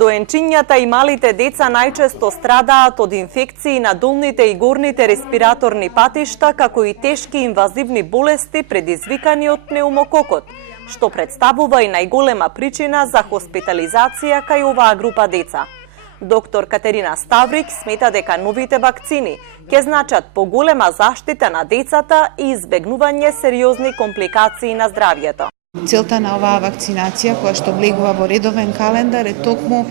Доенчињата и малите деца најчесто страдаат од инфекции на долните и горните респираторни патишта, како и тешки инвазивни болести предизвикани од пнеумококот, што представува и најголема причина за хоспитализација кај оваа група деца. Доктор Катерина Ставрик смета дека новите вакцини ќе значат поголема заштита на децата и избегнување сериозни компликации на здравјето. Целта на оваа вакцинација, која што влегува во редовен календар, е токму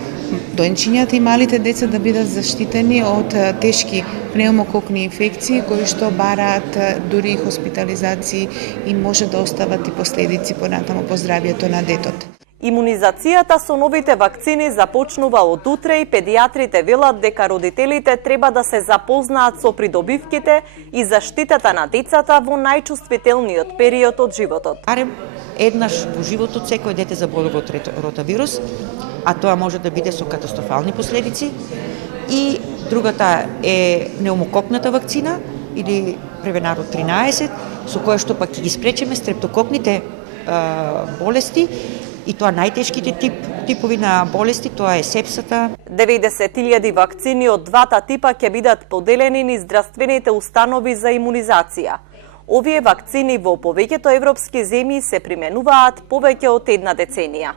доенчињата и малите деца да бидат заштитени од тешки пнеумококни инфекции, кои што бараат дури хоспитализации и може да остават и последици понатаму по здравјето на детото. Имунизацијата со новите вакцини започнува од утре и педиатрите велат дека родителите треба да се запознаат со придобивките и заштитата на децата во најчувствителниот период од животот. Барем еднаш во животот секој дете заболува од ротавирус, а тоа може да биде со катастрофални последици. И другата е пнеумококната вакцина или Превенаро 13, со која што пак ќе ги спречиме стрептококните болести, и тоа најтешките типови на болести, тоа е сепсата. 90.000 вакцини од двата типа ќе бидат поделени низ здравствените установи за имунизација. Овие вакцини во повеќето европски земји се применуваат повеќе од една деценија.